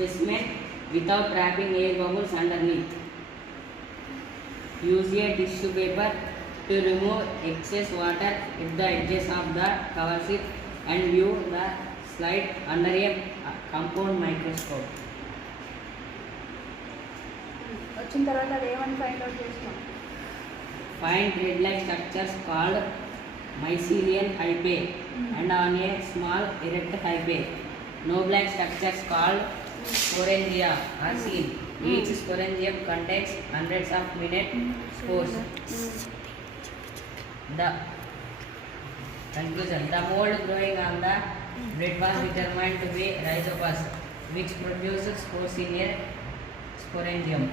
specimen without trapping air bubbles underneath. Use a tissue paper to remove excess water at the edges of the cover sheet and view the slide under a compound microscope. వచ్చిన తర్వాత అది ఏమని find out చేస్తాం? Find thread-like structures called mycelial hyphae and on a small erect hyphae. Knob-like structures called sporangia are seen. Each sporangium contains hundreds of minute spores. The conclusion: the mold growing on the bed was determined to be rhizopus, which produces spores in a sporangium.